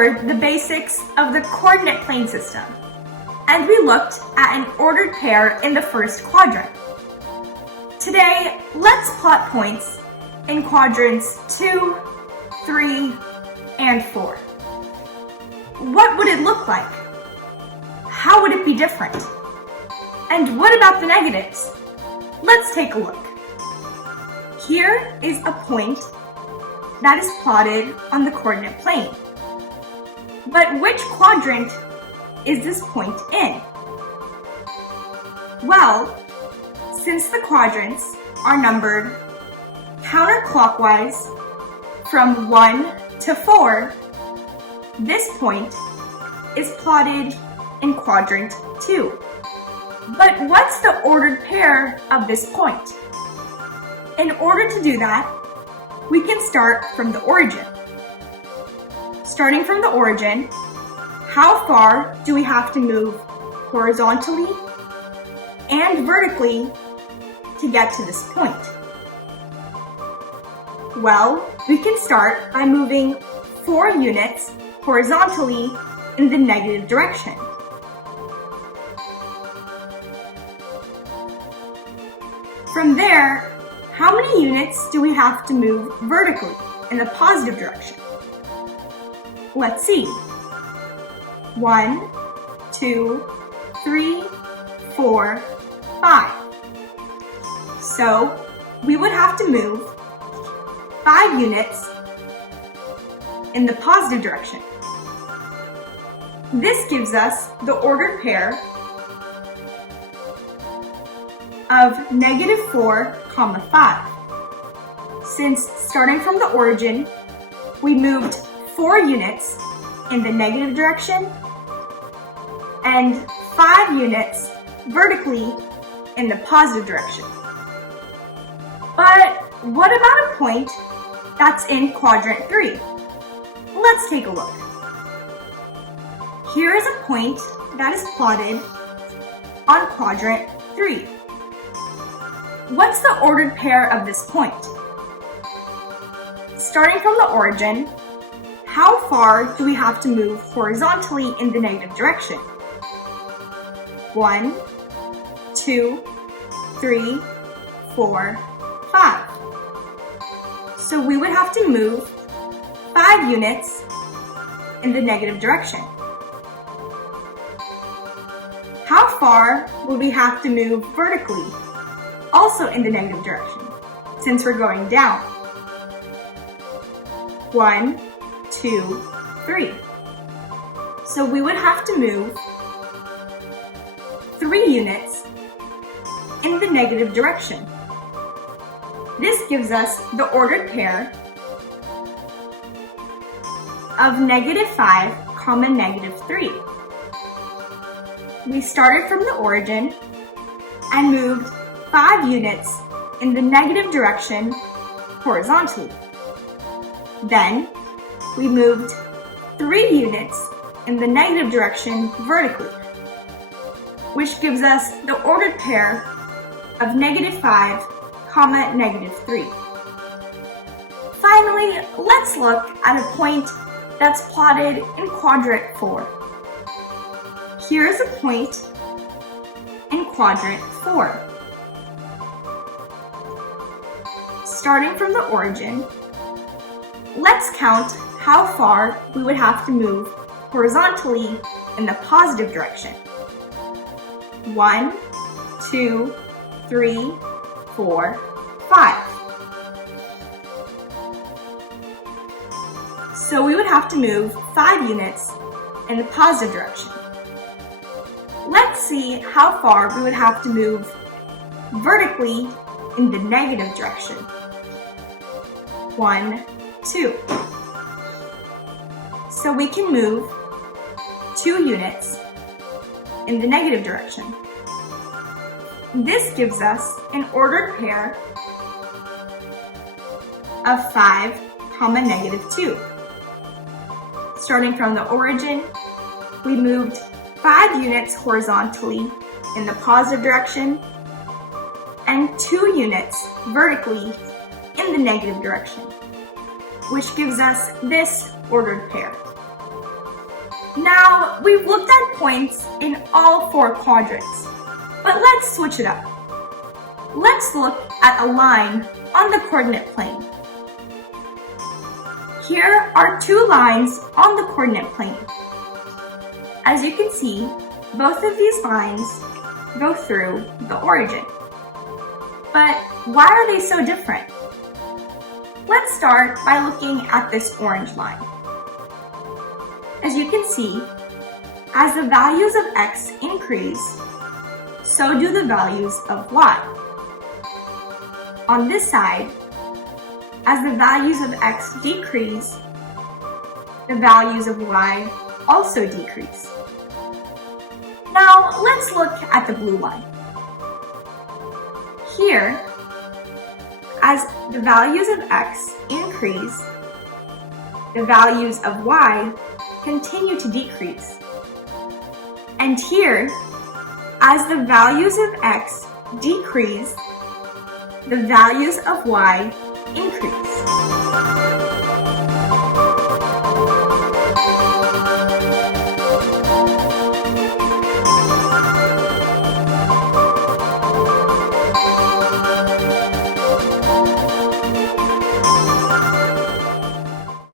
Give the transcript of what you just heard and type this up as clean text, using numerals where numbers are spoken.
explored the basics of the coordinate plane system, and we looked at an ordered pair in the first quadrant. Today, let's plot points in quadrants 2, 3, and 4. What would it look like? How would it be different? And what about the negatives? Let's take a look. Here is a point that is plotted on the coordinate plane. But which quadrant is this point in? Well, since the quadrants are numbered counterclockwise from 1 to 4, this point is plotted in quadrant 2. But what's the ordered pair of this point? In order to do that, we can start from the origin. Starting from the origin, how far do we have to move horizontally and vertically to get to this point? Well, we can start by moving 4 units horizontally in the negative direction. From there, how many units do we have to move vertically in the positive direction? Let's see. 1, 2, 3, 4, 5. So we would have to move 5 units in the positive direction. This gives us the ordered pair of -4, 5. Since starting from the origin, we moved 4 units in the negative direction and 5 units vertically in the positive direction. But what about a point that's in quadrant 3? Let's take a look. Here is a point that is plotted on quadrant 3. What's the ordered pair of this point? Starting from the origin, how far do we have to move horizontally in the negative direction? 1, 2, 3, 4, 5. So we would have to move 5 units in the negative direction. How far would we have to move vertically, also in the negative direction, since we're going down? 1, 2, 3. So we would have to move 3 units in the negative direction. This gives us the ordered pair of -5, -3. We started from the origin and moved 5 units in the negative direction horizontally. Then we moved 3 units in the negative direction vertically, which gives us the ordered pair of -5, -3. Finally, let's look at a point that's plotted in quadrant 4. Here is a point in quadrant 4. Starting from the origin, let's count how far we would have to move horizontally in the positive direction. 1, 2, 3, 4, 5. So we would have to move 5 units in the positive direction. Let's see how far we would have to move vertically in the negative direction. 1, 2. So we can move 2 units in the negative direction. This gives us an ordered pair of 5, -2. Starting from the origin, we moved 5 units horizontally in the positive direction and 2 units vertically in the negative direction, which gives us this ordered pair. Now, we've looked at points in all 4 quadrants, but let's switch it up. Let's look at a line on the coordinate plane. Here are 2 lines on the coordinate plane. As you can see, both of these lines go through the origin. But why are they so different? Let's start by looking at this orange line. As you can see, as the values of x increase, so do the values of y. On this side, as the values of x decrease, the values of y also decrease. Now, let's look at the blue line. Here, as the values of x increase, the values of y continue to decrease. And here, as the values of x decrease, the values of y increase.